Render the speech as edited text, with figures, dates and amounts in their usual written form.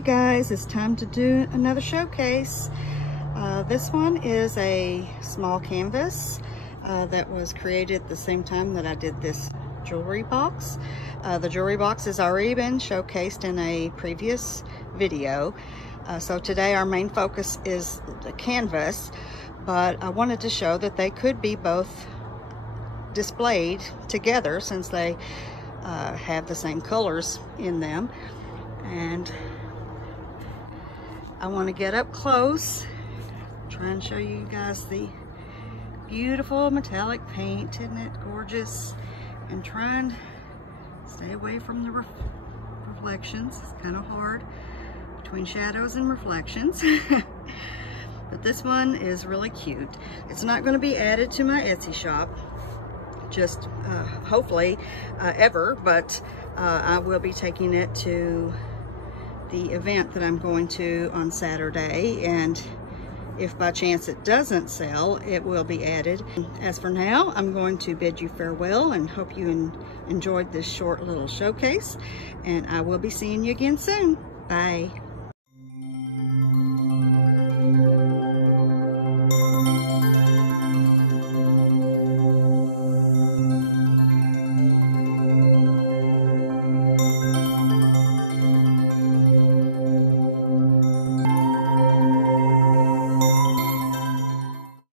Hey guys, it's time to do another showcase. This one is a small canvas that was created at the same time that I did this jewelry box. The jewelry box has already been showcased in a previous video. So today our main focus is the canvas, but I wanted to show that they could be both displayed together since they have the same colors in them. And I want to get up close, try and show you guys the beautiful metallic paint. Isn't it gorgeous? And try and stay away from the reflections. It's kind of hard between shadows and reflections. But this one is really cute. It's not going to be added to my Etsy shop, just hopefully ever, but I will be taking it to the event that I'm going to on Saturday, and if by chance it doesn't sell, it will be added. As for now, I'm going to bid you farewell and hope you enjoyed this short little showcase, and I will be seeing you again soon. Bye.